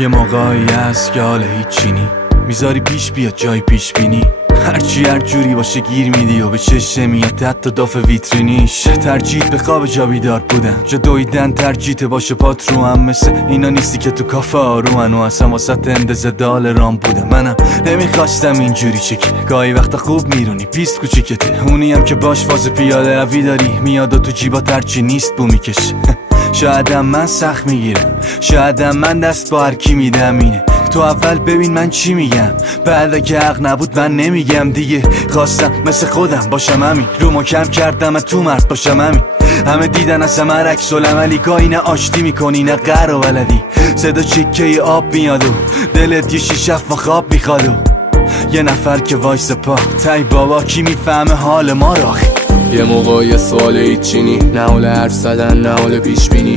یه موقعی هست که حال هیچی نی، میذاری پیش بیاد جای پیش بینی، هرچی هر جوری باشه گیر میدی و به چشم میاد حتی داف ویترینیش. ترجیت به خواب جا بیدار بودن، جا دویدن ترجیت باشه پات رو هم، مثل اینا نیستی که تو کافه آرومن و اصلا واسط اندازه دال رام بودم. منم نمیخواستم اینجوری چکه، گاهی وقتا خوب میرونی پیست کوچیکته، اونی هم که باش فاز پیاده روی داری میاد و تو جیبات هرچی نیست بو میکشه. شایدم من سخت میگیرم، شایدم من دست با هر کی میدم، اینه تو اول ببین من چی میگم، بعد اگه حق نبود من نمیگم دیگه. خواستم مثل خودم باشم همین، رو ما کم کردم من تو مرد باشم همین. همه دیدن از همه عکس العملی، گاهی نه آشتی میکنی نه قهر و بلدی، صدا چکه آب میاد و دلت یه شیشف و خواب میخواد و یه نفر که وایس پا تای بابا کی میفهمه حال ما را. یه موقع یه سوال هیچینی، نه حال حرف زدن نه حال پیش بینی،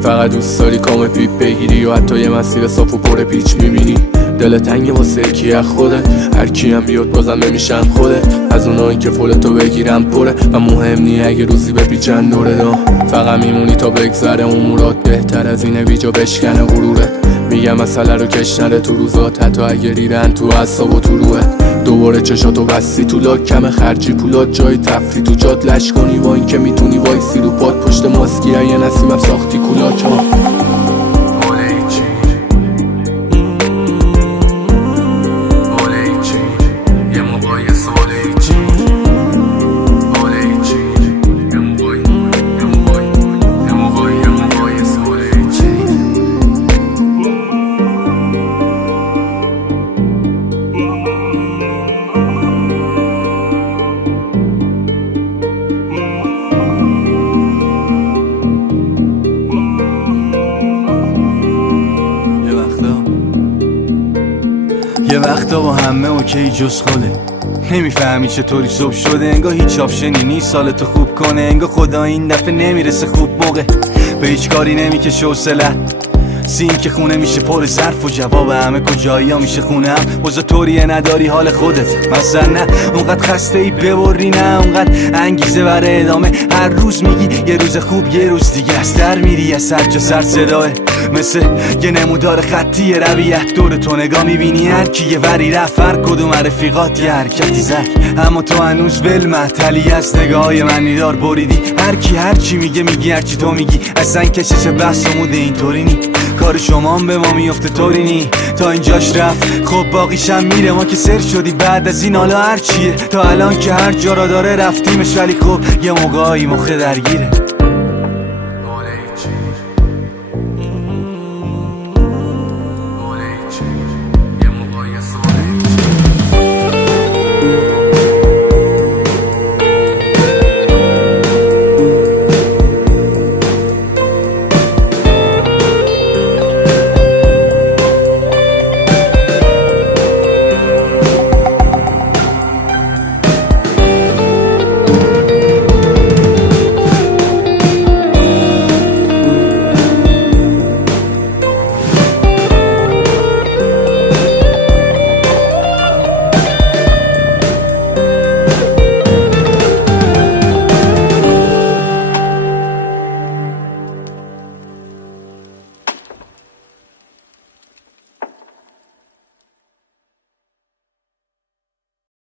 فقط دوست داری کام پیپ بگیری و حتی یه مسیر صاف و پر پیچ میبینی. دل تنگ واسه کی از خودت، هر کی هم بیاد بازم نمیشم خودت، از اونایی که فولتو بگیرم پره و مهم نی اگه روزی بپیچن دوره دا، فقط میمونی تا بگذره امورات، بهتر از اینه بیجا بشکنه غرورت. میگم مسئله رو کش نره تو روزات، حتی اگه ریرن تو اعصاب و تو روحت. دوباره چشاتو بستی تو لاک، کم خرجی پولات جای تفری تو جات لش کنی، با این که میتونی وایسی رو پاد پشت ماسکی یه نسیمم ساختی کولاک ها. یه وقتا با همه اوکی جز خوده، نمیفهمی چطوری صبح شده، انگاه هیچ آپشنی نیست سالتو خوب کنه، انگاه خدا این دفعه نمیرسه خوب موقع، به هیچ کاری نمیکشه حوصله‌ت، سین که خونه میشه پر ظرف و جواب همه کجایی ها میشه خونه هم، وزا طوریه نداری حال خودت مثلا، نه اونقدر خسته ای ببری، نه اونقدر انگیزه برای ادامه، هر روز میگی یه روز خوب یه روز دیگه از در میری، از هر جا سر صداه، مثل یه نمودار خطی رویت، دور تو نگاه میبینی هر کی یه وری رفت، هر کدوم رفیقات یه حرکتی زد، اما تو هنوز ول محتلی از نگاهای منی دار بریدی، هر کی هر چی میگه میگی هر چی تو میگی، اصلا کشش بحث و موده اینطوری نی، کار شما هم به ما میفته طوری نی، تا اینجاش رفت خب باقیشم میره، ما که سر شدی بعد از این حالا هر چیه، تا الان که هر جا را داره رفتیمش، ولی خب یه موقعی مخه درگیره.